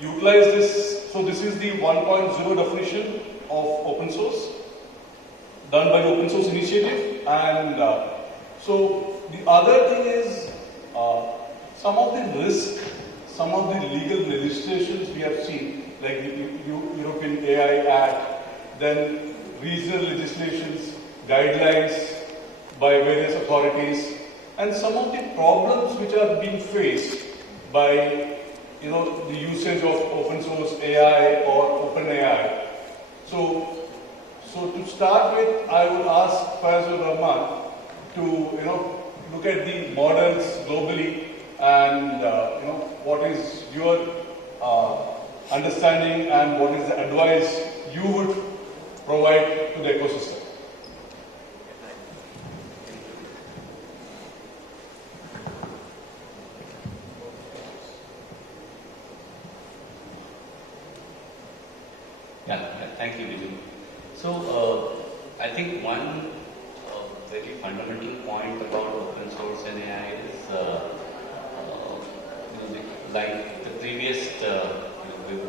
utilize this. So this is the 1.0 definition of open source done by the Open Source Initiative. And so the other thing is some of the risk, some of the legal legislations we have seen, like the European AI Act, then regional legislations, guidelines by various authorities, and some of the problems which are being faced by the usage of open source AI or open AI. So to start with, I would ask Faiz or Rahman to look at the models globally and what is your understanding and what is the advice you would provide to the ecosystem. Thank you, Biju. So, I think one very fundamental point about open source and AI is, like the previous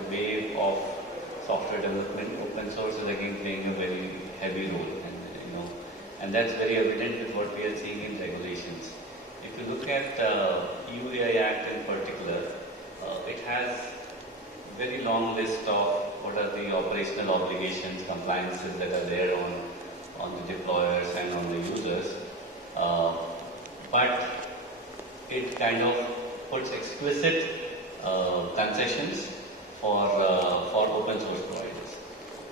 wave of software development, open source is again playing a very heavy role, and that's very evident with what we are seeing in regulations. If you look at EU AI Act in particular, it has very long list of what are the operational obligations, compliances that are there on the deployers and on the users. But it kind of puts explicit concessions for open source providers.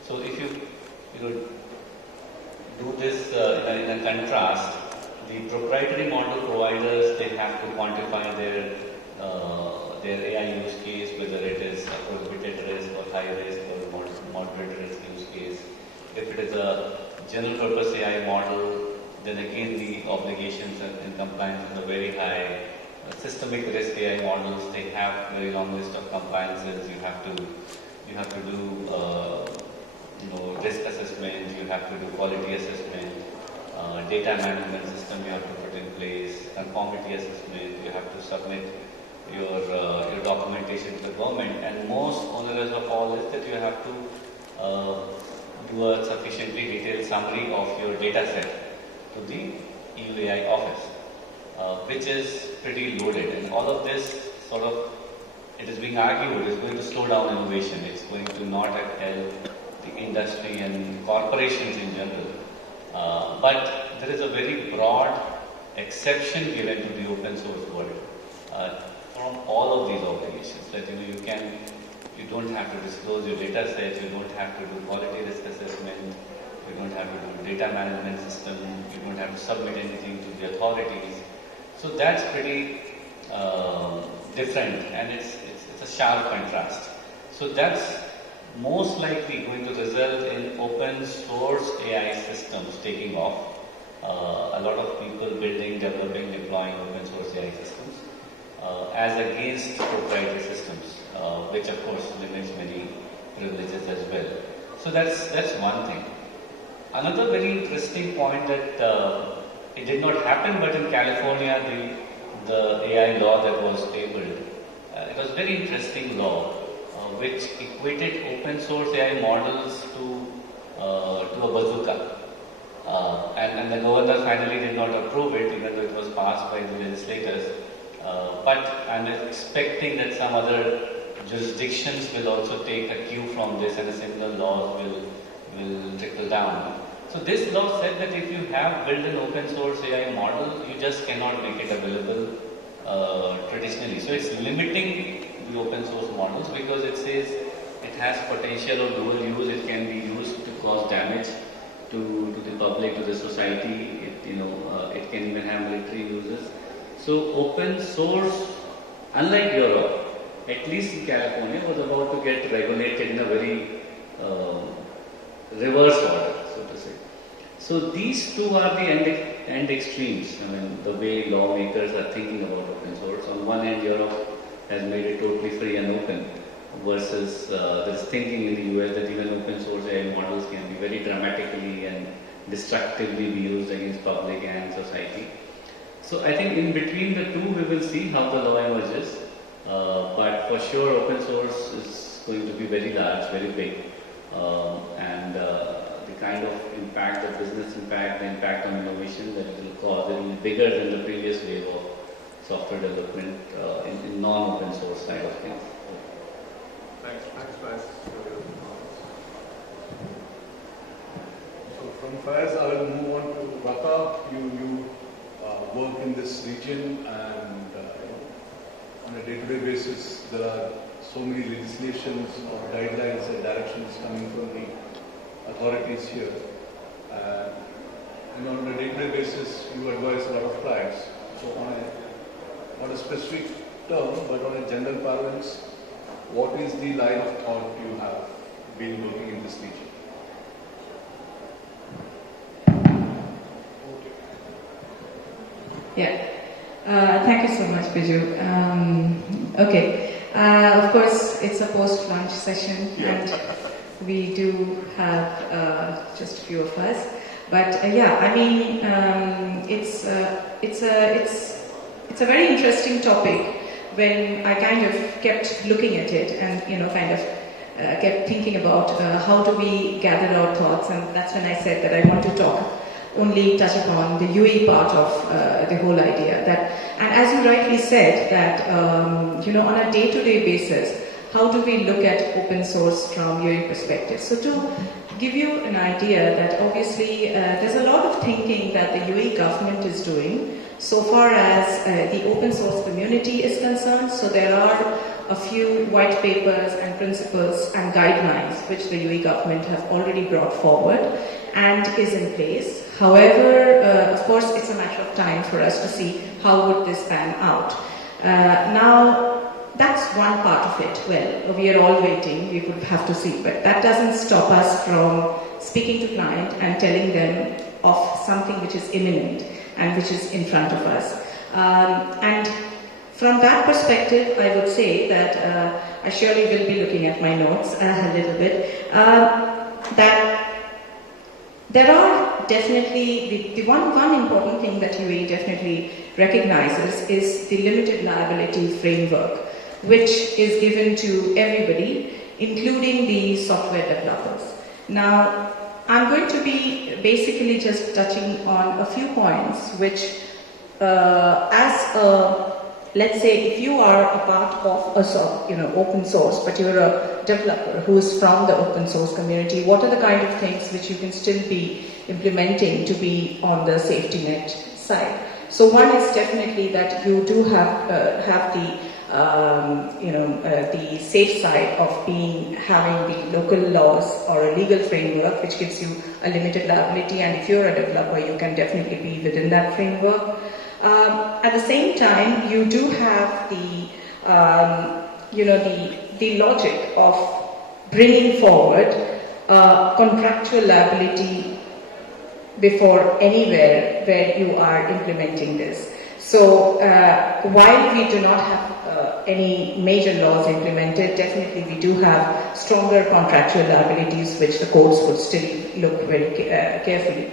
So if you do this in a contrast, the proprietary model providers, they have to quantify their AI use case, whether it is a prohibited risk or high risk or moderate risk use case. If it is a general purpose AI model, then again the obligations and compliance are very high. Systemic risk AI models, they have very long list of compliances. You have to do risk assessment. You have to do quality assessment. Data management system you have to put in place. Conformity assessment. You have to submit your documentation to the government, and most onerous of all is that you have to do a sufficiently detailed summary of your data set to the EU AI office, which is pretty loaded, and all of this it is being argued is going to slow down innovation. It's going to not help the industry and corporations in general. But there is a very broad exception given to the open source world. From all of these obligations, that you don't have to disclose your data set, you don't have to do quality risk assessment, you don't have to do data management system, you don't have to submit anything to the authorities. So that's pretty different, and it's a sharp contrast. So that's most likely going to result in open source AI systems taking off. A lot of people building, developing, deploying open source AI systems. As against proprietary systems, which of course limits many privileges as well. So that's one thing. Another very interesting point that it did not happen, but in California the AI law that was tabled, it was a very interesting law which equated open source AI models to a bazooka. And the governor finally did not approve it, even though it was passed by the legislators. But I'm expecting that some other jurisdictions will also take a cue from this, and a similar laws will trickle down. So this law said that if you have built an open source AI model, you just cannot make it available traditionally. So it's limiting the open source models because it says it has potential of dual use. It can be used to cause damage to the public, to the society. It can even have military uses. So open source, unlike Europe, at least in California, was about to get regulated in a very reverse order, so to say. So these two are the end extremes. The way lawmakers are thinking about open source. On one hand, Europe has made it totally free and open, versus there's thinking in the US that even open source AI models can be very dramatically and destructively be used against public and society. So I think in between the two, we will see how the law emerges. But for sure, open source is going to be very large, very big, and the kind of impact, the business impact, the impact on innovation that it will cause, it will be bigger than the previous wave of software development in non-open source side of things. Thanks, Faiz. So from Faiz, I will move on to Raka. You work in this region, and on a day-to-day basis, there are so many legislations or guidelines and directions coming from the authorities here. And on a day-to-day basis, you advise a lot of clients. So on a, not a specific term, but on a general parlance, what is the line of thought you have been working in this region? Yeah. Thank you so much, Biju. Okay. Of course, it's a post-lunch session, and we do have just a few of us. But yeah, I mean, it's a very interesting topic. When I kind of kept looking at it, and kind of kept thinking about how do we gather our thoughts, and that's when I said that I want to touch upon the UAE part of the whole idea. And as you rightly said, that on a day-to-day basis, how do we look at open source from UAE perspective? So to give you an idea, that obviously there's a lot of thinking that the UAE government is doing so far as the open source community is concerned. So there are a few white papers and principles and guidelines which the UAE government have already brought forward and is in place. However, of course, it's a matter of time for us to see how would this pan out. Now, that's one part of it. Well, we are all waiting, we would have to see, but that doesn't stop us from speaking to client and telling them of something which is imminent and which is in front of us. And from that perspective, I would say that I surely will be looking at my notes a little bit, that there are definitely, the one important thing that UAE definitely recognizes is the limited liability framework, which is given to everybody, including the software developers. Now, I'm going to be basically just touching on a few points which, let's say if you are a part of a open source, but you're a developer who is from the open source community, what are the kind of things which you can still be implementing to be on the safety net side? So one is definitely that you do have the safe side of having the local laws or a legal framework which gives you a limited liability, and if you're a developer, you can definitely be within that framework. At the same time, you do have the logic of bringing forward contractual liability before anywhere where you are implementing this. So while we do not have any major laws implemented, definitely we do have stronger contractual liabilities which the courts would still look very carefully.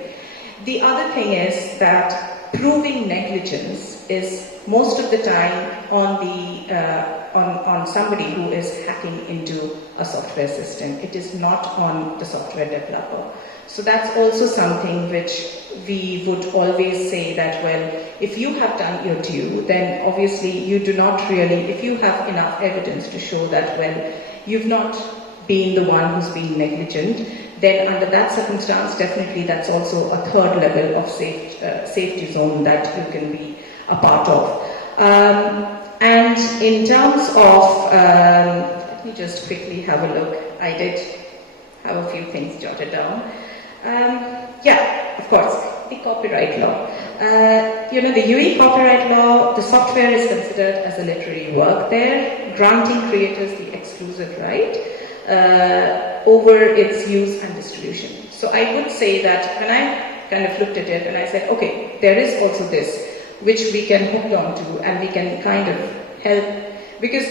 The other thing is that proving negligence is most of the time on somebody who is hacking into a software system. It is not on the software developer. So that's also something which we would always say that, well, if you have done your due, then obviously you do not really, if you have enough evidence to show that, well, you've not been the one who's been negligent, then under that circumstance, definitely that's also a third level of safety zone that you can be a part of. And in terms of, let me just quickly have a look. I did have a few things jotted down. Yeah, of course, the copyright law. The UAE copyright law, the software is considered as a literary work there, granting creators the exclusive right over its use and distribution. So I would say that when I kind of looked at it and I said, okay, there is also this which we can hook on to and we can kind of help, because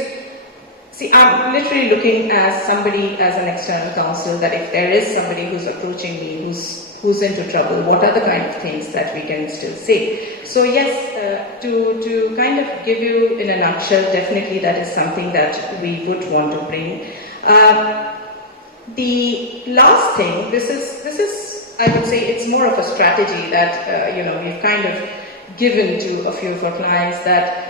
see, I'm literally looking as somebody, as an external counsel, that if there is somebody who's approaching me, who's who's into trouble, what are the kind of things that we can still say. So yes, to kind of give you in a nutshell, definitely that is something that we would want to bring. The last thing, this is, I would say, it's more of a strategy that we've kind of given to a few of our clients, that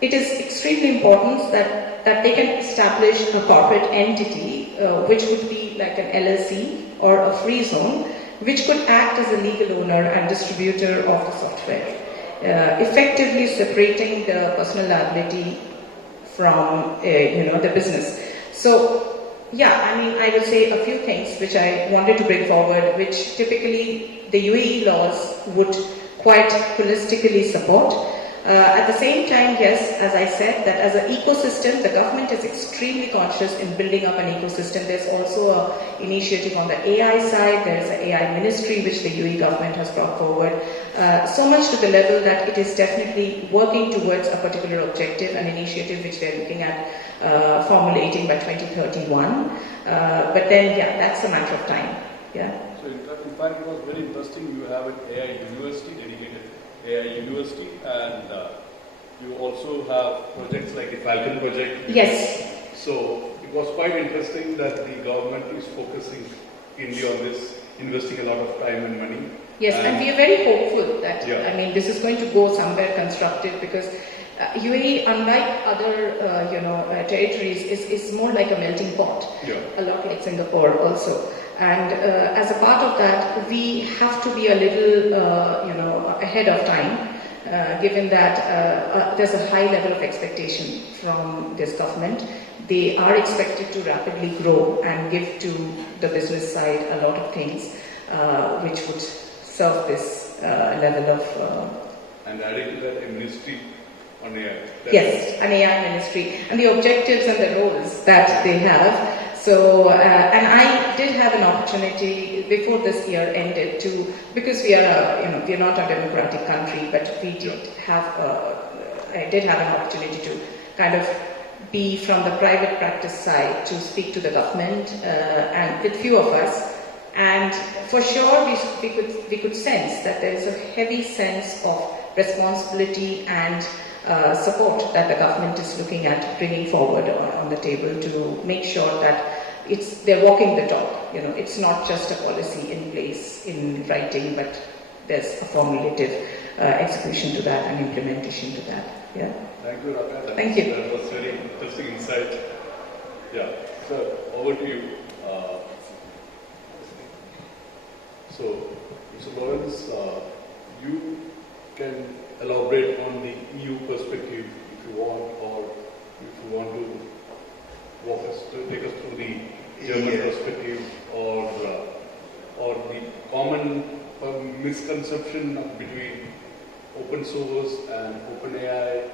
it is extremely important that they can establish a corporate entity, which would be like an LLC or a free zone, which could act as a legal owner and distributor of the software, effectively separating the personal liability from the business. So yeah, I mean, I would say a few things which I wanted to bring forward, which typically the UAE laws would quite holistically support. At the same time, yes, as I said, that as an ecosystem, the government is extremely conscious in building up an ecosystem. There's also an initiative on the AI side. There's an AI ministry which the UAE government has brought forward. So much to the level that it is definitely working towards a particular objective, an initiative which they're looking at formulating by 2031. But then, yeah, that's a matter of time. Yeah. So in fact, it was very interesting. You have an AI university, dedicated AI university, and you also have projects like the Falcon project. Yes. So it was quite interesting that the government is focusing India on this, investing a lot of time and money. Yes, and we are very hopeful that, yeah. I mean, this is going to go somewhere constructive, because UAE, unlike other, territories, is more like a melting pot, yeah. a lot like Singapore also. And as a part of that, we have to be a little, ahead of time, given that there's a high level of expectation from this government. They are expected to rapidly grow and give to the business side a lot of things, which would serve this level of... and adding to that, a ministry on AI. Yes, an AI ministry, and the objectives and the roles that they have. So, and I did have an opportunity before this year ended to, because we are, we are not a democratic country, but we did have, I did have an opportunity to kind of be from the private practice side to speak to the government, and with few of us, and for sure we could sense that there is a heavy sense of responsibility and support that the government is looking at bringing forward on the table to make sure that they're walking the talk. It's not just a policy in place in writing, but there's a formulative execution to that and implementation to that. Yeah. Thank you, Raka. Thank you. That was very interesting insight. Yeah. So over to you. So, Mr. Lorenz, you can elaborate on the EU perspective if you want, or if you want to take us through the German perspective, or the common misconception between open source and OpenAI.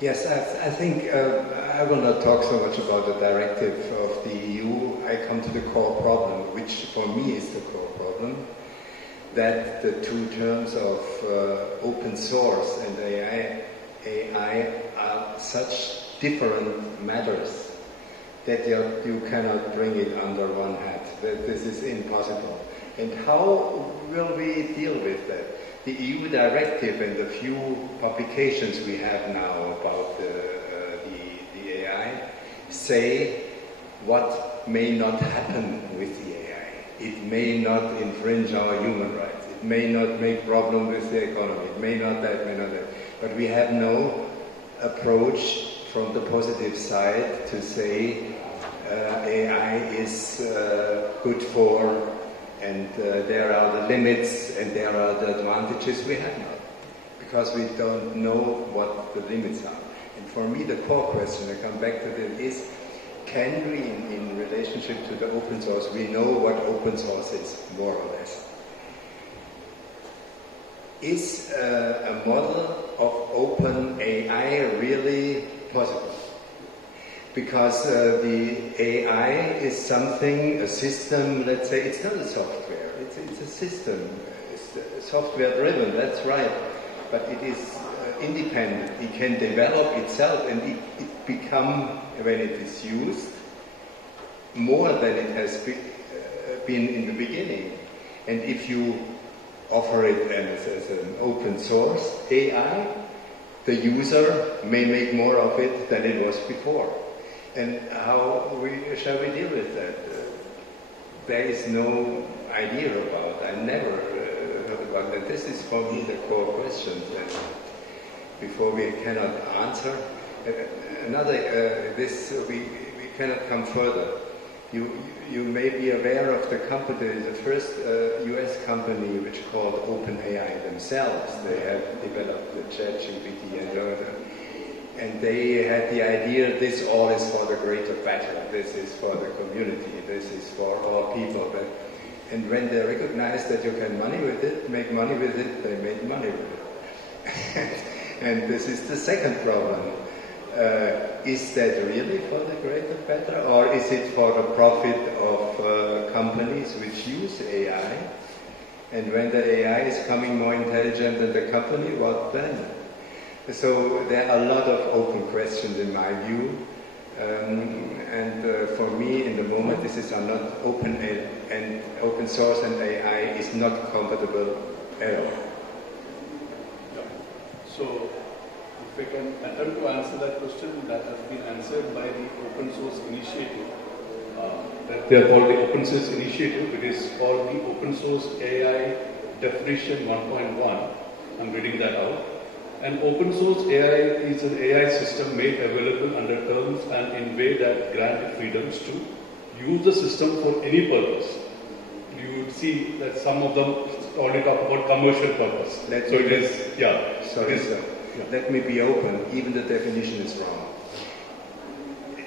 Yes, I think I will not talk so much about the directive of the EU. I come to the core problem, which for me is the core problem, that the two terms of open source and AI are such different matters that you cannot bring it under one hat, that this is impossible. And how will we deal with that? The EU directive and the few publications we have now about the AI say what may not happen with the AI. It may not infringe our human rights. It may not make problems with the economy. It may not that, may not that. But we have no approach from the positive side to say AI is good for, and there are the limits and there are the advantages. We have not, because we don't know what the limits are. And for me, the core question, I come back to that, is can we, in relationship to the open source, we know what open source is, more or less. Is a model of open AI really possible? Because the AI is something, a system, let's say, it's not a software, it's a system. It's software driven, that's right. But it is independent. It can develop itself, and it become, when it is used, more than it has been in the beginning. And if you offer it as an open source AI, the user may make more of it than it was before. And how shall we deal with that? There is no idea about. I never heard about that. This is for me the core question. Before we cannot answer, we cannot come further. You may be aware of the company, the first US company which called OpenAI themselves. They have developed the ChatGPT and other. And they had the idea, this all is for the greater better, this is for the community, this is for all people. And when they recognized that you can make money with it, they made money with it. And this is the second problem. Is that really for the greater better, or is it for the profit of companies which use AI? And when the AI is becoming more intelligent than the company, what then? So there are a lot of open questions in my view, and for me, in the moment, this is not open, and open source and AI is not compatible at all. So, if I can attempt to answer that question, that has been answered by the Open Source Initiative. They are called the Open Source Initiative. It is called the Open Source AI Definition 1.1. I'm reading that out. And open source AI is an AI system made available under terms and in way that grant freedoms to use the system for any purpose. You would see that some of them only talk about commercial purpose. Sorry, sir. Yeah. Let me be open. Even the definition is wrong.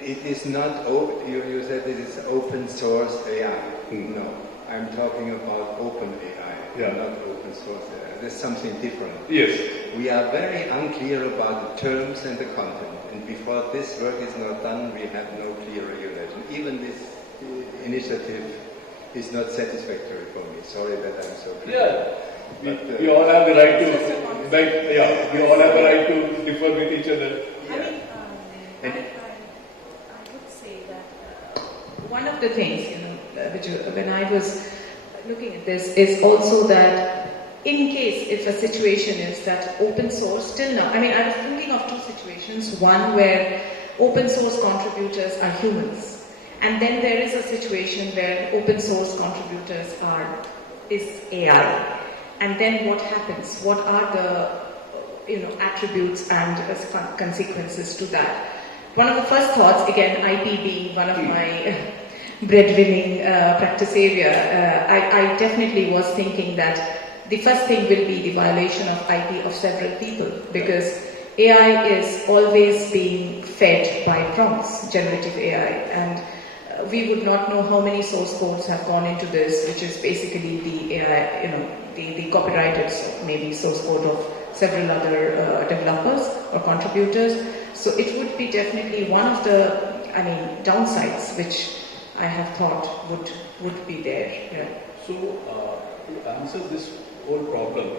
It is not. You said it is open source AI. No, I'm talking about open AI, not open source AI. There's something different. Yes. We are very unclear about the terms and the content. And before this work is not done, we have no clear regulation. Even this initiative is not satisfactory for me. Sorry that I'm so clear. Yeah. We all have the right to, we all have the right to differ with each other. Yeah. I would say that one of the things, Biju, when I was looking at this, is also that in case if a situation is that open source, till now, I was thinking of two situations. One where open source contributors are humans, and then there is a situation where open source contributors is AI. And then what happens? What are the attributes and consequences to that? One of the first thoughts, again, IP being one of my breadwinning practice area, I definitely was thinking that the first thing will be the violation of IP of several people, because AI is always being fed by prompts, generative AI, and we would not know how many source codes have gone into this, which is basically the AI, the copyrighted maybe source code of several other developers or contributors. So it would be definitely one of the, downsides which I have thought would be there. Yeah. So to answer this whole problem,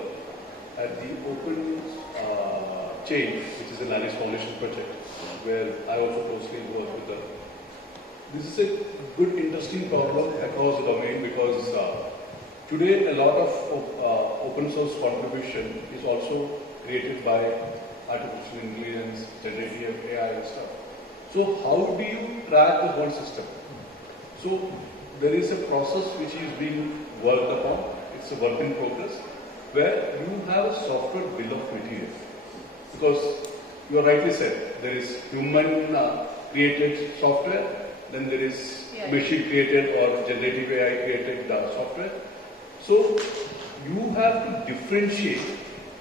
at the Open Chain, which is a Nair's foundation project, where I also closely work with them, this is a good, interesting problem across the domain, because today a lot of open source contribution is also created by artificial intelligence, generative AI and stuff. So how do you track the whole system? So there is a process which is being worked upon. It's a work in progress, where you have a software bill of materials. Because you rightly said, there is human created software, then there is machine created or generative AI created software. So you have to differentiate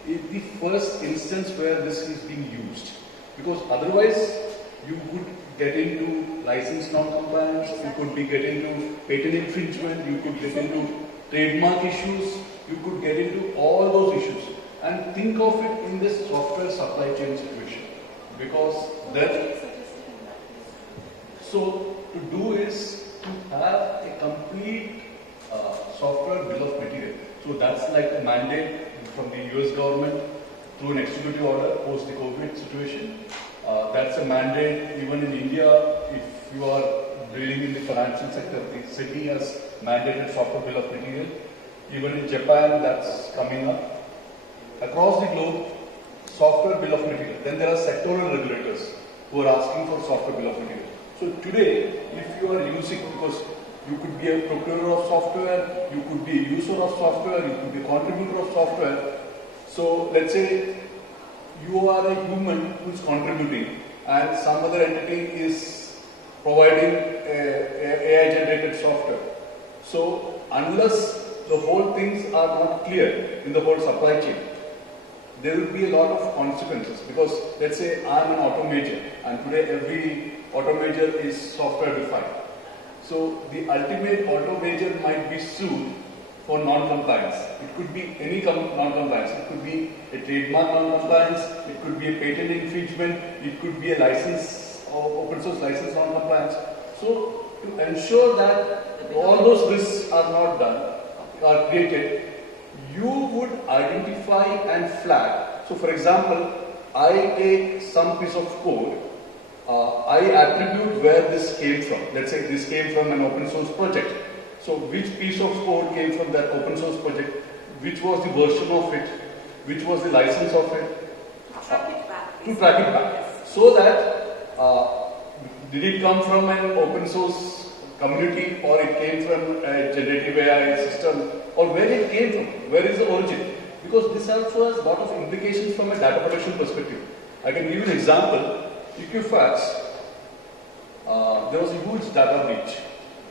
the first instance where this is being used, because otherwise you could get into license non-compliance, you could get into patent infringement, you could get into trademark issues, you could get into all those issues. And think of it in this software supply chain situation, because then, so to do is to have a complete software bill of material. So that's like a mandate from the US government through an executive order post the COVID situation. That's a mandate even in India. If you are dealing in the financial sector, the city has mandated software bill of material. Even in Japan, that's coming up. Across the globe, software bill of material. Then there are sectoral regulators who are asking for software bill of material. So today, if you are using, because you could be a procurer of software, you could be a user of software, you could be a contributor of software. So let's say you are a human who is contributing and some other entity is providing AI-generated software. So unless the whole things are not clear in the whole supply chain, there will be a lot of consequences, because let's say I am an auto major and today every auto major is software defined. So the ultimate auto major might be sued for non-compliance. It could be any non-compliance. It could be a trademark non-compliance, it could be a patent infringement, it could be a license or open source license non-compliance. So to ensure that all those risks are not done, are created, you would identify and flag. So for example, I take some piece of code, I attribute where this came from. Let's say this came from an open source project. So which piece of code came from that open source project, which was the version of it, which was the license of it. Track it back. To track it back. So that, did it come from an open source community, or it came from a generative AI system, or where it came from, where is the origin? Because this also has a lot of implications from a data protection perspective. I can give you an example. Equifax, there was a huge data breach.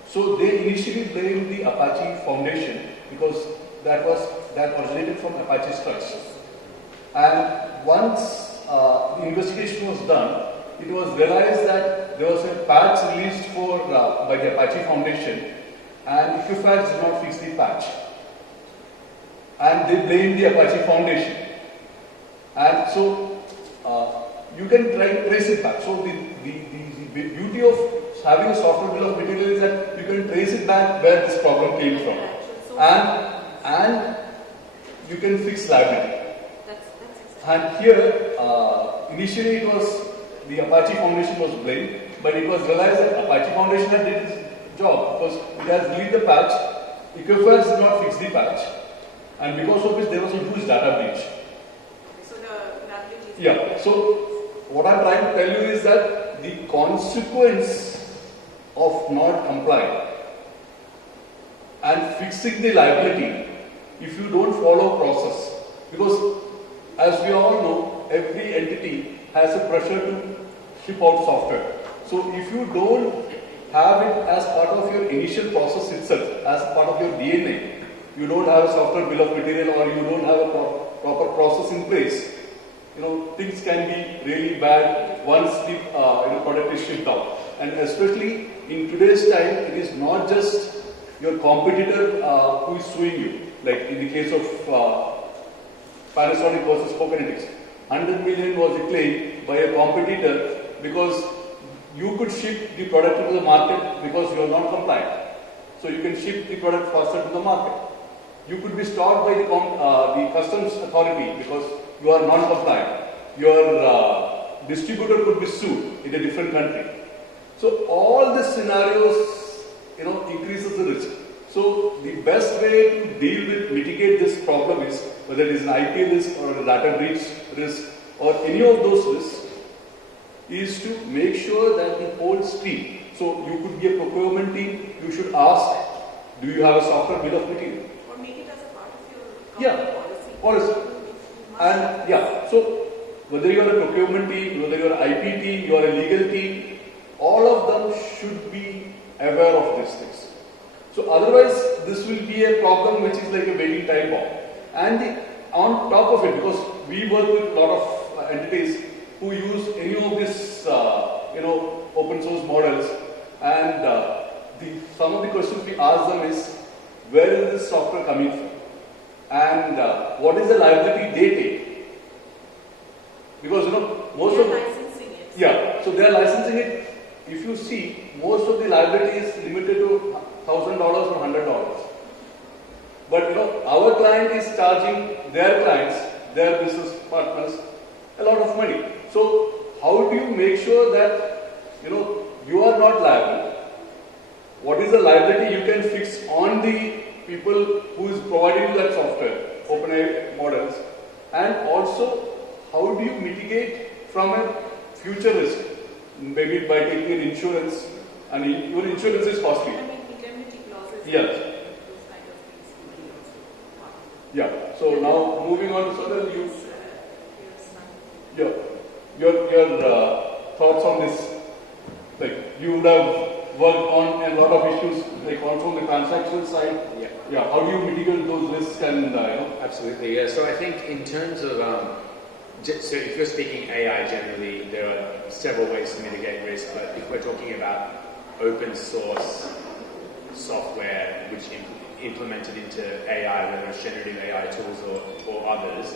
So they initially blamed the Apache Foundation because that originated from Apache structs. And once the investigation was done, it was realized that there was a patch released by the Apache Foundation, and Equifax did not fix the patch. And they blamed the Apache Foundation. And so you can try to trace it back. So the beauty of having a software bill of material is that you can trace it back where this problem came from, and you can fix liability. And here, initially it was the Apache Foundation was blamed, but it was realized that Apache Foundation had did its job because it has released the patch. Equifax did not fix the patch, and because of which there was a huge data breach. So the liability is Yeah. So what I'm trying to tell you is that the consequence of not complying and fixing the liability, if you don't follow process, because as we all know, every entity has a pressure to ship out software. So if you don't have it as part of your initial process itself, as part of your DNA, you don't have a software bill of material, or you don't have a proper process in place, things can be really bad once the product is shipped out. And especially in today's time, it is not just your competitor who is suing you. Like in the case of Panasonic versus Copenhagen, 100 million was a claim by a competitor because you could ship the product to the market because you are not compliant. So you can ship the product faster to the market. You could be stopped by the customs authority because you are non-compliant. Your distributor could be sued in a different country. So all these scenarios, increases the risk. So the best way to mitigate this problem is, whether it is an IP risk or a data breach risk or any of those risks, is to make sure that the whole stream. So you could be a procurement team. You should ask, do you have a software bill of material? Or make it as a part of your policy. And so whether you are a procurement team, whether you are an IP team, you are a legal team, all of them should be aware of these things. So otherwise, this will be a problem which is like a waiting time bomb. And on top of it, because we work with a lot of entities who use any of these, open source models, and some of the questions we ask them is, where is this software coming from? And what is the liability they take? Because most of licensing it. Yeah, so they are licensing it. If you see, most of the liability is limited to $1,000 or $100. But our client is charging their clients, their business partners, a lot of money. So how do you make sure that you are not liable? What is the liability you can fix on the people who is providing that software, OpenAI models, and also how do you mitigate from a future risk, maybe by taking an insurance, and your insurance is costly. I mean, indemnity clauses. Yes. Those kind of things could be also part of it. Yeah. So now moving on to Sanil, you. Here's Your thoughts on this? Like you would have worked on a lot of issues, like also on the transactional side. Yeah. Yeah. How do you mitigate those risks and Absolutely. Yeah. So I think in terms of so if you're speaking AI generally, there are several ways to mitigate risk. But if we're talking about open source software which implemented into AI, whether it's generative AI tools or others.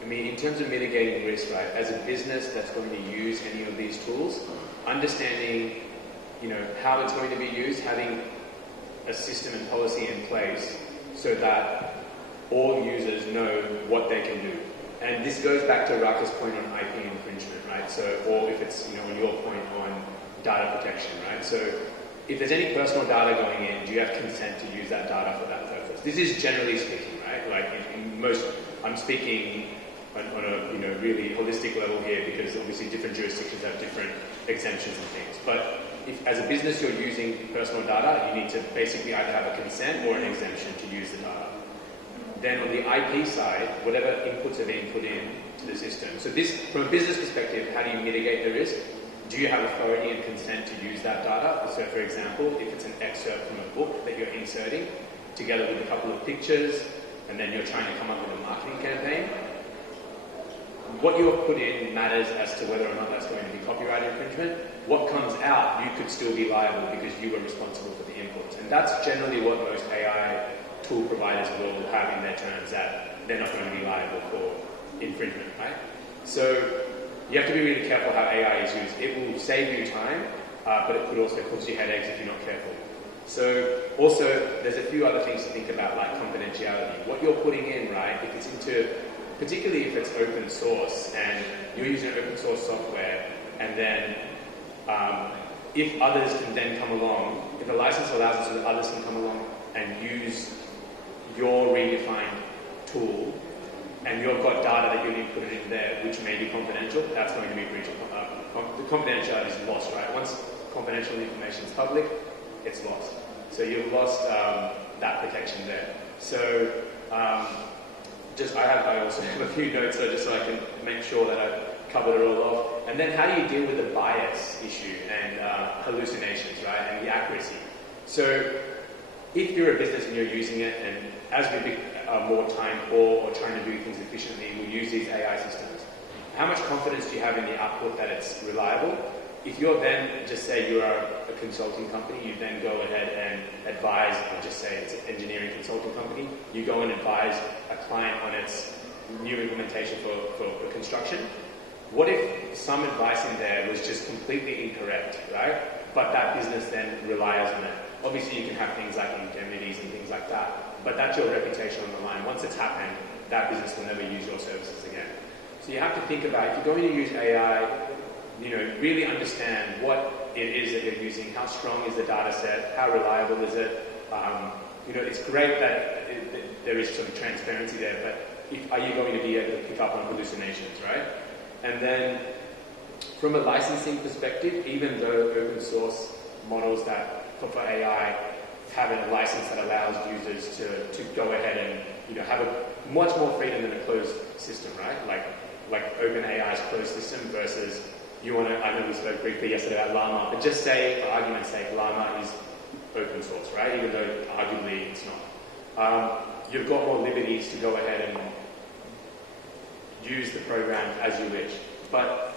I mean, in terms of mitigating risk, right, as a business that's going to use any of these tools, understanding, how it's going to be used, having a system and policy in place so that all users know what they can do. And this goes back to Raka's point on IP infringement, right? So, or if it's, on your point on data protection, right? So, if there's any personal data going in, do you have consent to use that data for that purpose? This is generally speaking, right? Like in most, I'm speaking on a really holistic level here because obviously different jurisdictions have different exemptions and things. But if as a business you're using personal data, you need to basically either have a consent or an exemption to use the data. Then on the IP side, whatever inputs are being put in to the system. So this, from a business perspective, how do you mitigate the risk? Do you have authority and consent to use that data? So for example, if it's an excerpt from a book that you're inserting, together with a couple of pictures, and then you're trying to come up with a marketing campaign, what you have put in matters as to whether or not that's going to be copyright infringement. What comes out, you could still be liable because you were responsible for the inputs. And that's generally what most AI tool providers will have in their terms, that they're not going to be liable for infringement, right? So you have to be really careful how AI is used. It will save you time, but it could also cause you headaches if you're not careful. So also, there's a few other things to think about, like confidentiality. What you're putting in, right, if it's into, particularly if it's open source and you're using open source software, and then if others can then come along, if the license allows us so that others can come along and use your redefined tool, and you've got data that you need to put it in there, which may be confidential, that's going to be breach of the confidentiality is lost, right? Once confidential information is public, it's lost. So you've lost that protection there. So I also have a few notes just so I can make sure that I've covered it all off. And then how do you deal with the bias issue and hallucinations, right? And the accuracy. So if you're a business and you're using it, and as we become more time poor or trying to do things efficiently, we use these AI systems. How much confidence do you have in the output that it's reliable? If you're then, just say you're a consulting company, you then go ahead and advise, or just say it's an engineering consulting company, you go and advise a client on its new implementation for construction. What if some advice in there was just completely incorrect, right? But that business then relies on it. Obviously you can have things like indemnities and things like that, but that's your reputation on the line. Once it's happened, that business will never use your services again. So you have to think about, if you're going to use AI, really understand what it is that you're using, how strong is the data set, how reliable is it. It's great that there is some transparency there, but are you going to be able to pick up on hallucinations, right? And then from a licensing perspective, even though open source models that for AI have a license that allows users to go ahead and have a much more freedom than a closed system, right? Like OpenAI's closed system versus I know we spoke briefly yesterday about Llama, but just say, for argument's sake, Llama is open source, right? Even though arguably it's not. You've got more liberties to go ahead and use the program as you wish. But,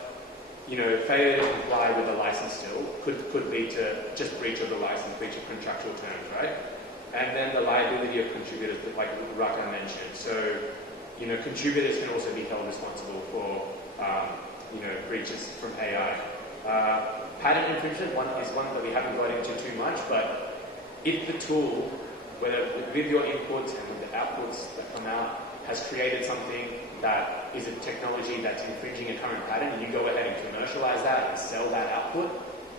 failure to comply with the license still could lead to just breach of the license, breach of contractual terms, right? And then the liability of contributors, like Raka mentioned. So, contributors can also be held responsible for breaches from AI. Patent infringement is one that we haven't got into too much, but if the tool, whether with your inputs and with the outputs that come out, has created something that is a technology that's infringing a current patent, and you go ahead and commercialize that and sell that output,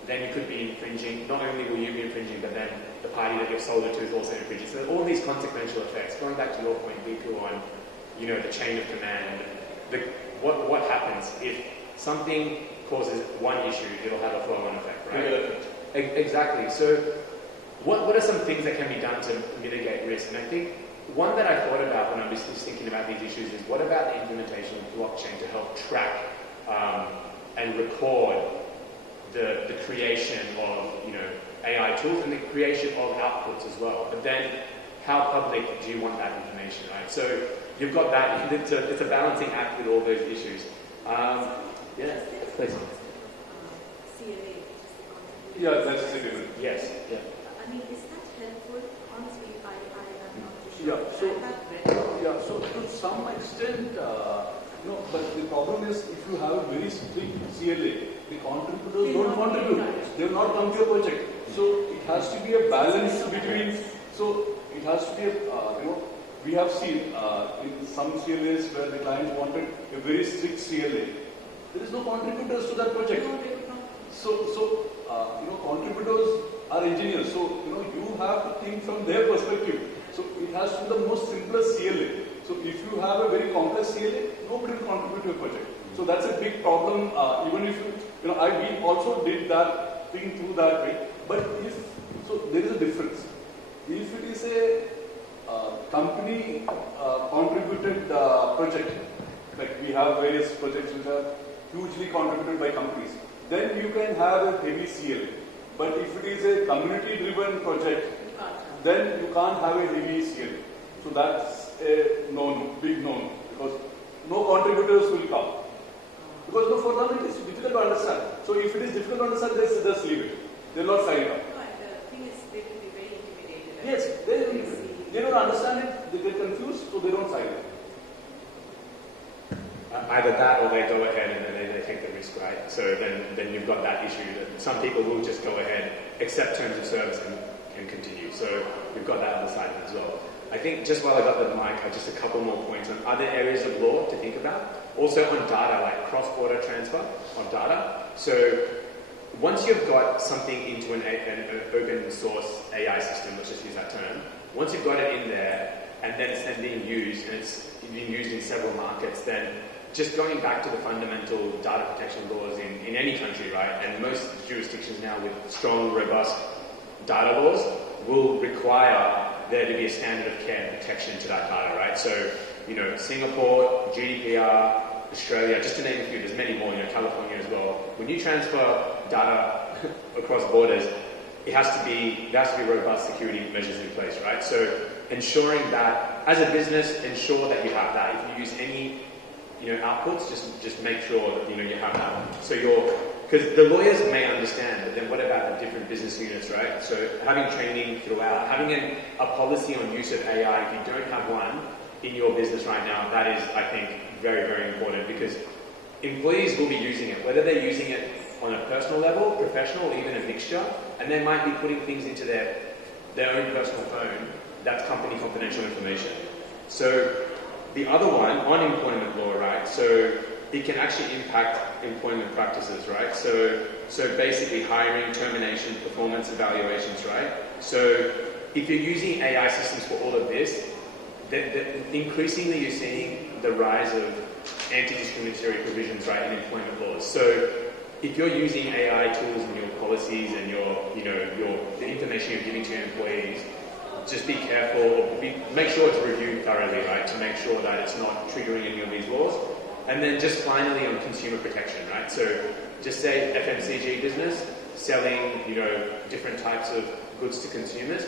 then you could be infringing. Not only will you be infringing, but then the party that you've sold it to is also infringing. So all these consequential effects. Going back to your point, Biju, on the chain of command. What happens if something causes one issue? It'll have a flow-on effect, right? Exactly. So what are some things that can be done to mitigate risk? And I think one that I thought about when I was thinking about these issues is what about the implementation of blockchain to help track and record the creation of AI tools and the creation of outputs as well. But then how public do you want that information, right? So you've got that. It's a balancing act with all those issues. Yeah, please. CLA. Yeah, that's a good. Yes. Yeah. I mean, is that helpful? Honestly, I am not too Yeah. sure. So I have read. yeah. So to some extent, but the problem is if you have a very strict CLA, the contributors don't contribute. They will not come to your project. So it has to be a balance between. So it has to be a we have seen in some CLAs where the clients wanted a very strict CLA. There is no contributors to that project. So contributors are engineers. So you have to think from their perspective. So it has to be the most simplest CLA. So if you have a very complex CLA, nobody will contribute to a project. So that's a big problem. Even if we also did that thing through that way. But there is a difference. If it is a company contributed project, like we have various projects which are hugely contributed by companies, then you can have a heavy CLA. But if it is a community-driven project, then you can't have a heavy CLA. So that's a no-no, big no-no, because no contributors will come. Because for them it is difficult to understand. So if it is difficult to understand, just leave it. They will not sign it up. The thing is, they will be very intimidated. Yes, they don't understand it, they get confused, so they don't sign it. Either that or they go ahead and then they take the risk, right? So then you've got that issue that some people will just go ahead, accept terms of service and continue. So you've got that on the side as well. I think just while I got the mic, just a couple more points on other areas of law to think about. Also on data, like cross-border transfer of data. So once you've got something into an open source AI system, let's just use that term, once you've got it in there and then it's then being used and it's being used in several markets, then just going back to the fundamental data protection laws in any country, right? And most jurisdictions now with strong, robust data laws will require there to be a standard of care and protection to that data, right? So, Singapore, GDPR, Australia, just to name a few, there's many more, California as well. When you transfer data across borders, there has to be robust security measures in place, right? So ensuring that, as a business, ensure that you have that. If you use any, outputs, just make sure that, you have that. So because the lawyers may understand, but then what about the different business units, right? So having training throughout, having a policy on use of AI, if you don't have one in your business right now, that is, I think, very, very important because employees will be using it, whether they're using it on a personal level, professional, or even a mixture, and they might be putting things into their own personal phone, that's company confidential information. So the other one, on employment law, right, so it can actually impact employment practices, right? So basically hiring, termination, performance evaluations, right? So if you're using AI systems for all of this, increasingly you're seeing the rise of anti-discriminatory provisions, right, in employment laws. So if you're using AI tools in your policies and the information you're giving to your employees, just be careful, or make sure it's reviewed thoroughly, right, to make sure that it's not triggering any of these laws. And then just finally on consumer protection, right? So just say FMCG business, selling, different types of goods to consumers.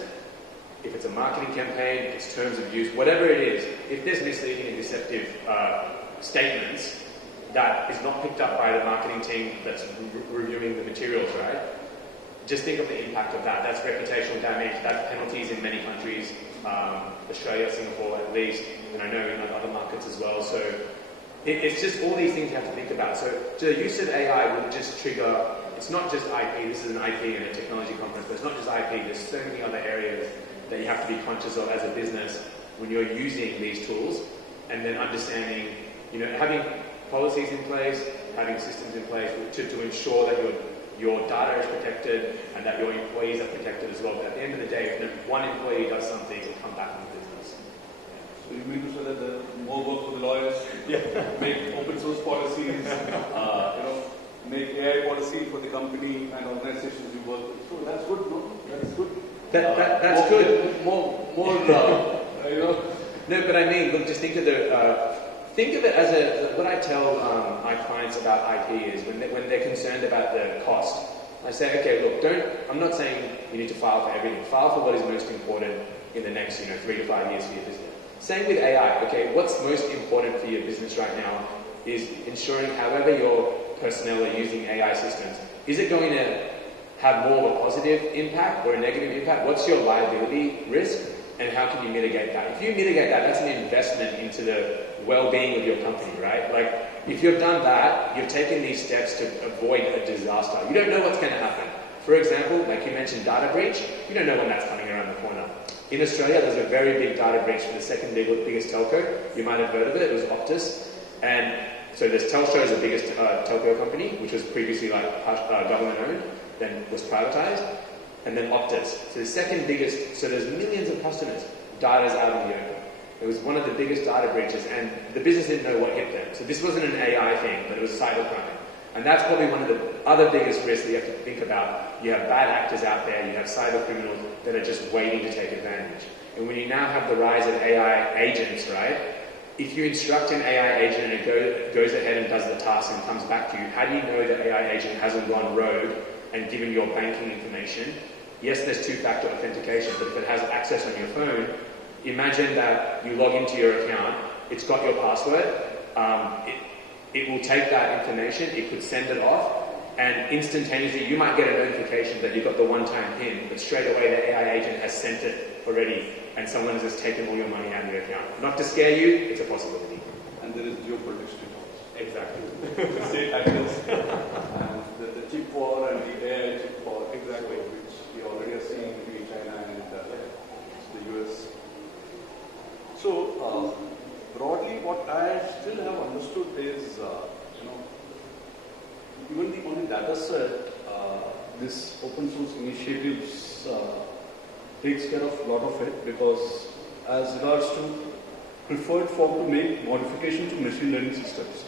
If it's a marketing campaign, if it's terms of use, whatever it is, if there's misleading and deceptive statements that is not picked up by the marketing team that's reviewing the materials, right? Just think of the impact of that. That's reputational damage, that's penalties in many countries, Australia, Singapore at least, and I know in other markets as well. So it's just all these things you have to think about. So the use of AI will just trigger, it's not just IP, this is an IP and a technology conference, but it's not just IP, there's so many other areas that you have to be conscious of as a business when you're using these tools, and then understanding, having policies in place, having systems in place to ensure that your data is protected and that your employees are protected as well. But at the end of the day, if one employee does something, it will come back on the business. So you mean to say that the more work for the lawyers, make open source policies, make AI policy for the company and organizations you work with. So that's good, no? That's good. That's good. More, No, but I mean, look, just think of it as what I tell my clients about IP is when they're concerned about the cost, I say, okay, look, I'm not saying you need to file for everything. File for what is most important in the next, 3 to 5 years for your business. Same with AI, okay? What's most important for your business right now is ensuring however your personnel are using AI systems, is it going to have more of a positive impact or a negative impact? What's your liability risk and how can you mitigate that? If you mitigate that, that's an investment into the well-being of your company, right? Like, if you've done that, you've taken these steps to avoid a disaster. You don't know what's going to happen. For example, like you mentioned, data breach, you don't know when that's coming around the corner. In Australia, there's a very big data breach for the second biggest telco. You might have heard of it. It was Optus. And so there's Telstra as the biggest telco company, which was previously government-owned, then was privatized, and then Optus. So the second biggest, so there's millions of customers. Data's out in the open. It was one of the biggest data breaches, and the business didn't know what hit them. So this wasn't an AI thing, but it was cybercrime. And that's probably one of the other biggest risks that you have to think about. You have bad actors out there, you have cyber criminals that are just waiting to take advantage. And when you now have the rise of AI agents, right? If you instruct an AI agent and it goes ahead and does the task and comes back to you, how do you know the AI agent hasn't gone rogue and given your banking information? Yes, there's two-factor authentication, but if it has access on your phone, imagine that you log into your account, it's got your password, it will take that information, it could send it off, and instantaneously you might get a notification that you've got the one-time PIN, but straight away the AI agent has sent it already, and someone has just taken all your money out of your account. Not to scare you, it's a possibility. And there is geopolitics also. Exactly. The state actors, and the chip war and the AI chip war, Exactly. which we already are seeing between China and the US. So, broadly, what I still have understood is, even on the data set, this open source initiatives takes care of a lot of it, because as regards to preferred form to make modifications to machine learning systems,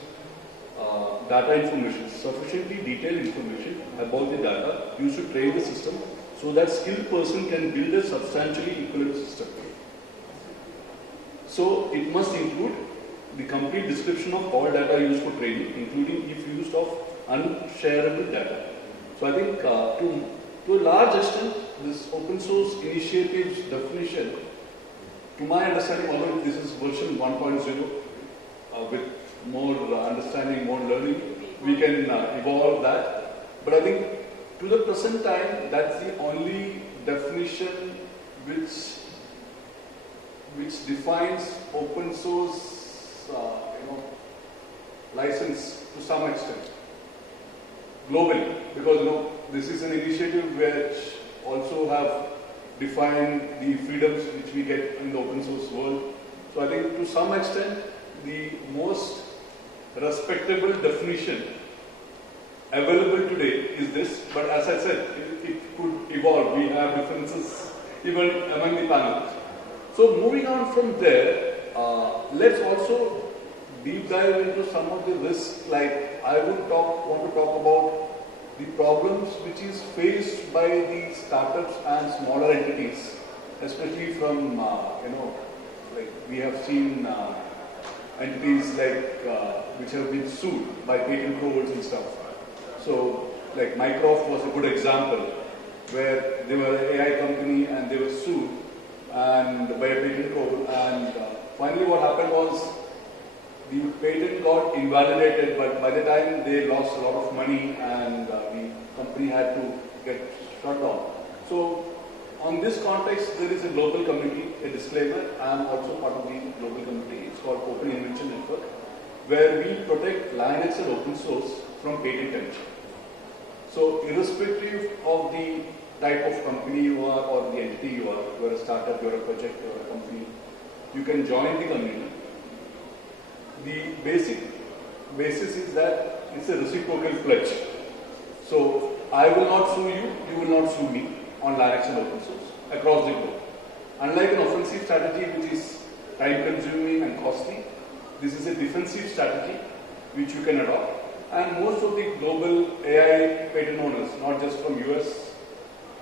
data information, sufficiently detailed information about the data used to train the system so that skilled person can build a substantially equivalent system. So it must include the complete description of all data used for training, including if used of unshareable data. So I think to a large extent, this open source initiatives definition, to my understanding, although this is version 1.0, with more understanding, more learning, we can evolve that. But I think to the present time, that's the only definition which defines open source license to some extent globally, because this is an initiative which also have defined the freedoms which we get in the open source world. So I think to some extent the most respectable definition available today is this, but as I said, it could evolve. We have differences even among the panel. So moving on from there, let's also deep dive into some of the risks. Like I want to talk about the problems which is faced by the startups and smaller entities, especially from like we have seen entities like which have been sued by patent trolls and stuff. So like Mycroft was a good example, where they were an AI company and they were sued and by a patent troll, and finally what happened was the patent got invalidated, but by the time they lost a lot of money and the company had to get shut down. So on this context, there is a global committee, a disclaimer, I am also part of the global committee, it's called Open Invention Network, where we protect Linux and open source from patent contention. So irrespective of the type of company you are or the entity you are a startup, you are a project, you are a company, you can join the community. The basis is that it's a reciprocal pledge. So I will not sue you, you will not sue me on Linux and open source across the globe. Unlike an offensive strategy which is time consuming and costly, this is a defensive strategy which you can adopt. And most of the global AI patent owners, not just from US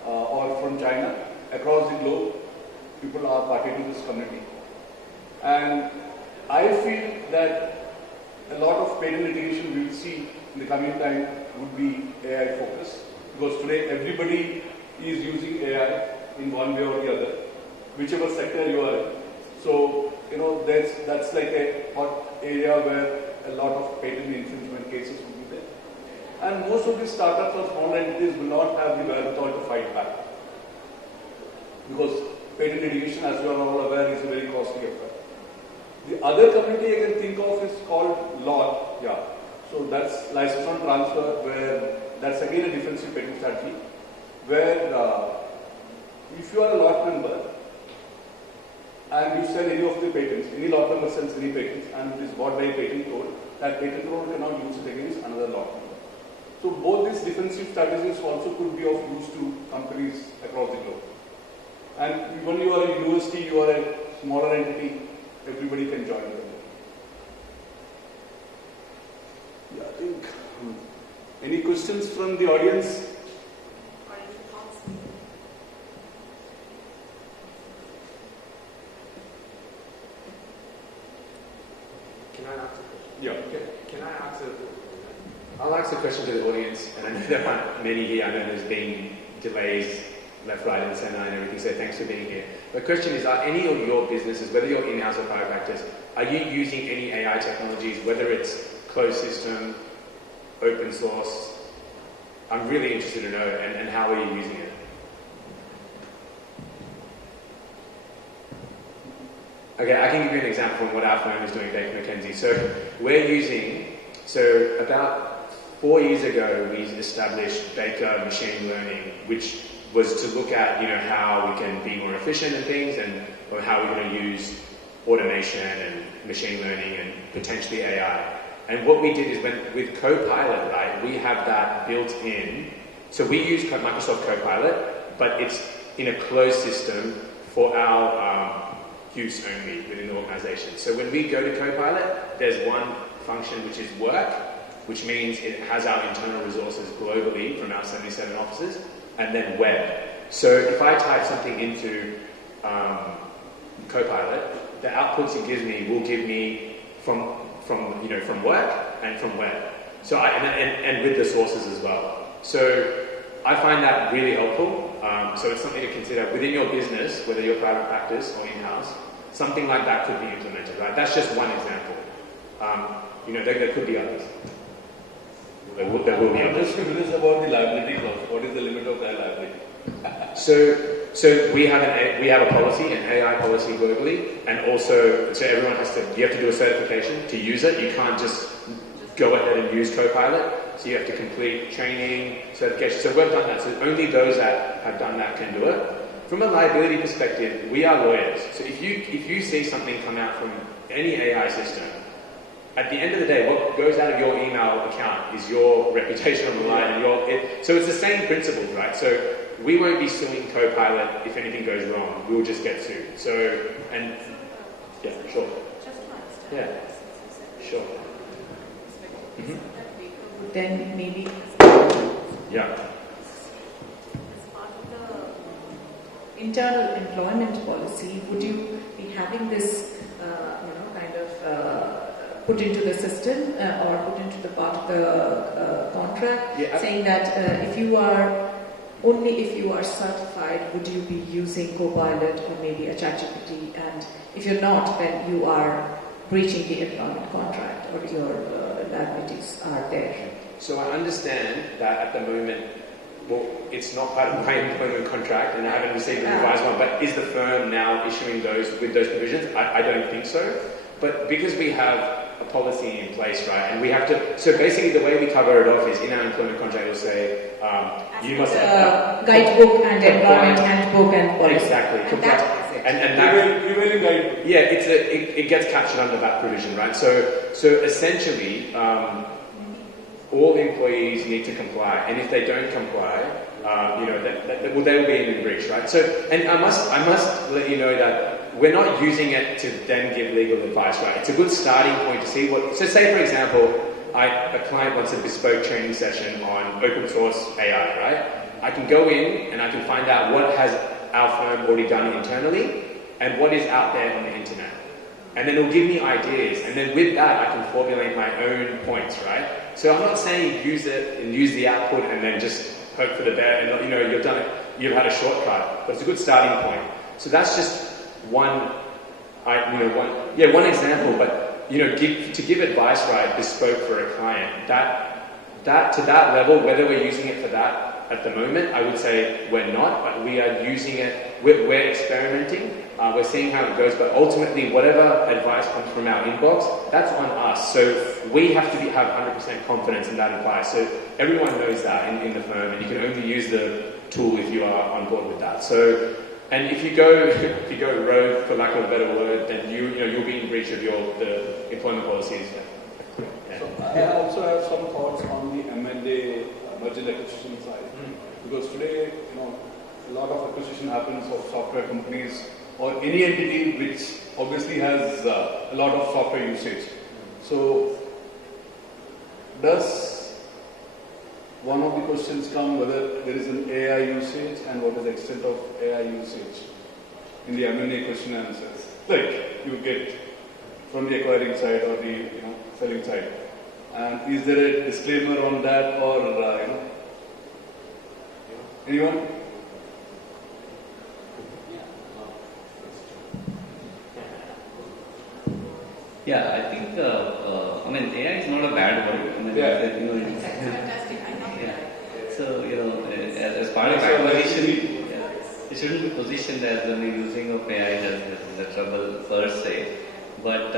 or from China, across the globe, people are party to this community. And I feel that a lot of patent litigation we will see in the coming time would be AI focused, because today everybody is using AI in one way or the other, whichever sector you are in. So, that's like a hot area where a lot of patent infringement cases will be there. And most of these startups or small entities will not have the wherewithal to fight back, because patent litigation, as you are all aware, is a very costly affair. The other community I can think of is called law. Yeah. So that's license on transfer, where that's again a defensive patent strategy, where if you are a lot member and you sell any of the patents, any lot member sells any patents and it is bought by a patent troll, that patent troll cannot use it against another lot member. So both these defensive strategies also could be of use to companies across the globe. And when you are a university, you are a smaller entity, everybody can join them. Yeah, I think. Any questions from the audience? Can I ask a question? Yeah. Can I ask I'll ask a question to the audience, and I know there aren't many here. I know there's been delays left, right, and centre and everything, so thanks for being here. The question is, are any of your businesses, whether you're in-house or private practice, are you using any AI technologies, whether it's closed system, open source? I'm really interested to know, and how are you using it? Okay, I can give you an example from what our firm is doing, Baker McKenzie. So about 4 years ago, we established Baker Machine Learning, which was to look at, how we can be more efficient in things, or how we're going to use automation and machine learning and potentially AI. And what we did is with Copilot, right, we have that built in. So we use Microsoft Copilot, but it's in a closed system for our use only within the organization. So when we go to Copilot, there's one function which is work, which means it has our internal resources globally from our 77 offices, and then web. So if I type something into Copilot, the outputs it gives me will give me from work and from web. So and with the sources as well. So I find that really helpful. So it's something to consider within your business, whether you're private practice or in-house. Something like that could be implemented, right? That's just one example. There could be others. There will be I'm others. just curious about the liability clause. What is the limit of that liability? So we have a policy, an AI policy globally, and also you have to do a certification to use it. You can't just go ahead and use Copilot. So you have to complete training, certification. So we've done that. So only those that have done that can do it. From a liability perspective, we are lawyers. So if you see something come out from any AI system, at the end of the day, what goes out of your email account is your reputation on the line, so it's the same principles, right? So we won't be suing Copilot if anything goes wrong. We'll just get sued. Yeah, sure. Yeah, sure. Mm-hmm. Then maybe. Yeah. Internal employment policy, would you be having this, put into the system or put into the part of the contract, saying that if you are certified, would you be using Copilot or maybe a ChatGPT, and if you're not, then you are breaching the employment contract or your liabilities are there. So I understand that at the moment, it's not part of my employment contract and I haven't received a revised one, but is the firm now issuing those with those provisions? I don't think so. But because we have a policy in place, right, and we have to, so basically the way we cover it off is in our employment contract we'll say, you must have guidebook and employment handbook and policy. Exactly. And prevailing guidebook. Yeah, it gets captured under that provision, right? So essentially, all employees need to comply, and if they don't comply, they will be in breach, right? So, and I must let you know that we're not using it to then give legal advice, right? It's a good starting point to see what. So, say for example, a client wants a bespoke training session on open source AI, right? I can go in and I can find out what has our firm already done internally and what is out there on the internet. And then it'll give me ideas, and then with that I can formulate my own points, right? So I'm not saying use it and use the output and then just hope for the best, and you've done it, you've had a shortcut, but it's a good starting point. So that's just one example, but to give advice, right, bespoke for a client, that to that level, whether we're using it for that at the moment, I would say we're not, but we are using it, we're experimenting, we're seeing how it goes, but ultimately whatever advice comes from our inbox, that's on us. So we have to have 100% confidence in that advice. So everyone knows that in the firm, and you can only use the tool if you are on board with that. So, and if you go rogue, for lack of a better word, then you'll be in breach of the employment policies. Yeah. So I also have some thoughts on the M&A merger and acquisition side, because today, a lot of acquisition happens of software companies or any entity which obviously has a lot of software usage. So, does one of the questions come whether there is an AI usage and what is the extent of AI usage in the M&A question and answers? Like you get from the acquiring side or the selling side. And is there a disclaimer on that, or anyone? Yeah, I think AI is not a bad word. That's fantastic. I know that. So as part of acquisition, it shouldn't be positioned as the using of AI as the trouble per se. But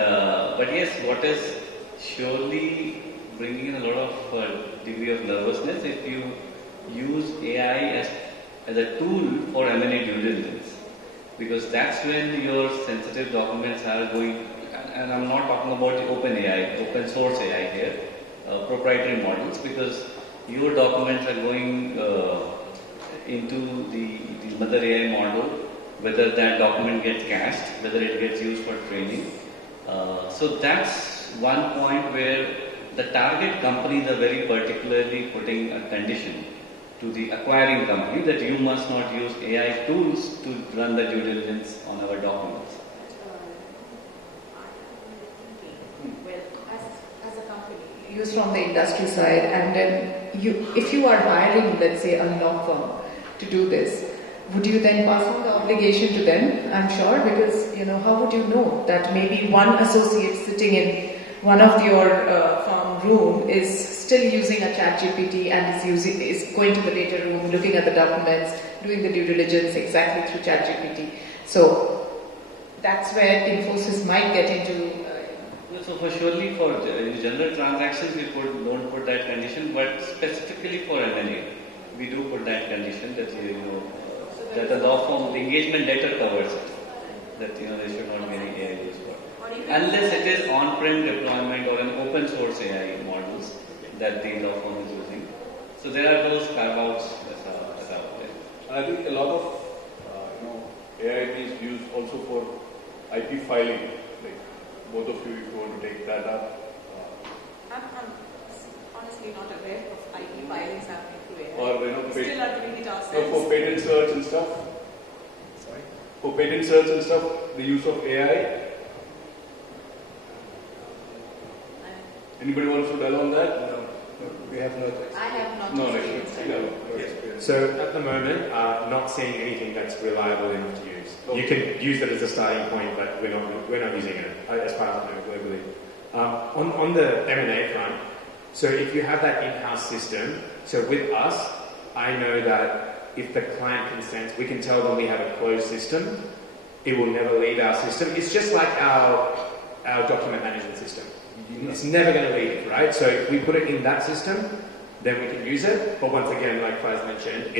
yes, what is surely bringing in a lot of degree of nervousness if you use AI as a tool for M&A due diligence, because that's when your sensitive documents are going, and I'm not talking about the open source AI here, proprietary models, because your documents are going into the mother AI model, whether that document gets cached, whether it gets used for training. So that's one point where the target companies are very particularly putting a condition to the acquiring company that you must not use AI tools to run the due diligence on our documents. Well, as a company, Use from the industry side, and then if you are hiring, let's say, a law firm to do this, would you then pass on the obligation to them? I'm sure, because how would you know that maybe one associate sitting in one of your firm room is still using a ChatGPT and is going to the data room, looking at the documents, doing the due diligence exactly through ChatGPT. So that's where Infosys might get into. So for surely for general transactions we don't put that condition, but specifically for M&A we do put that condition that that the law firm, the engagement letter covers it, that there should not be any AI used for, unless it is on-prem deployment or an open source AI models that the law firm is using. So there are those carve-outs that are out there. I think a lot of AI is used also for IP filing. Like both of you, if you want to take that up. I'm honestly not aware of IP filings happening through AI. Or we still are doing it ourselves. for patent search and stuff. Sorry. For patent search and stuff, the use of AI. Anybody wants to dwell on that? No, we have not. I have not No, experienced it. no experience. So at the moment, not seeing anything that's reliable enough to use. Okay. You can use it as a starting point, but we're not using it as far as I know globally. On the M&A front, so if you have that in-house system, so with us, I know that if the client consents, we can tell them we have a closed system. It will never leave our system. It's just like our document management system. It's never going to leave, right? So if we put it in that system, then we can use it. But once again, like Faiz mentioned,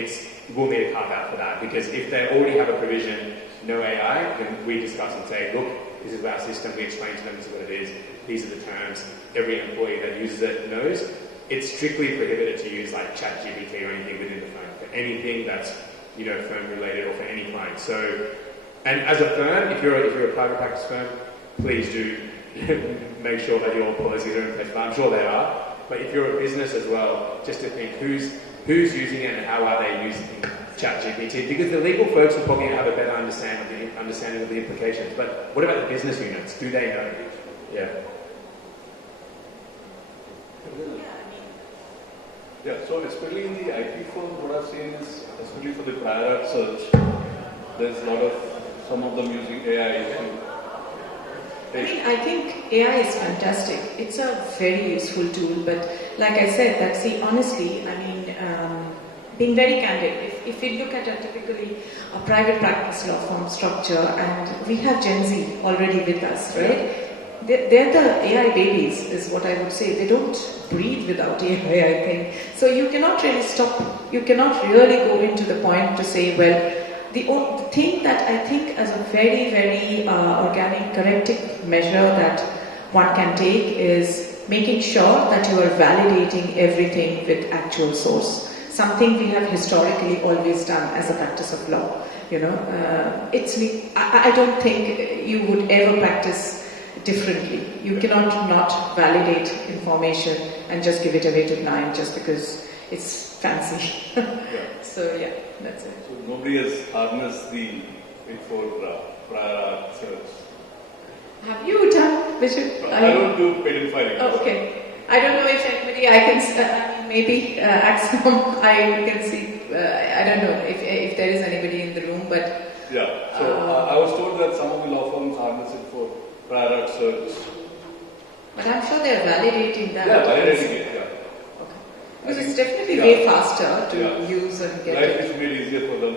we'll need a carve out for that, because if they already have a provision, no AI, then we discuss and say, look, this is our system. We explain to them this is what it is. These are the terms. Every employee that uses it knows. it's strictly prohibited to use like ChatGPT or anything within the firm for anything that's firm related or for any client. So, and as a firm, if you're a private practice firm, please do make sure that your policies are in place. But I'm sure they are. But if you're a business as well, just to think who's using it and how are they using ChatGPT, because the legal folks will probably have a better understanding of the implications. But what about the business units? Do they know? Yeah. Yeah, so especially in the IT firms, what I've seen is, especially for the prior art search, there's a lot of, some of them using AI to I think AI is fantastic. It's a very useful tool, but like I said, honestly, being very candid, if we look at a private practice law firm structure, and we have Gen Z already with us, right? They're the AI babies, is what I would say. They don't breathe without AI, I think. So you cannot really stop, you cannot really go into the point to say, well, the thing that I think as a very, very organic corrective measure that one can take is making sure that you are validating everything with actual source. Something we have historically always done as a practice of law. I don't think you would ever practice differently. You cannot not validate information and just give it away to client just because it's fancy. So yeah, that's it. So nobody has harnessed the Big Four prior art search. Have you done, Biju? I don't do patent filing. Oh, okay. I don't know if anybody, I can maybe ask them, I can see, I don't know if there is anybody in the room, but... Yeah, so I was told that some of the law firms harness it for prior art search. But I'm sure they're validating that. Yeah, validating it, yeah. Okay. Because it's definitely way faster to use and get Life it. is made easier for them.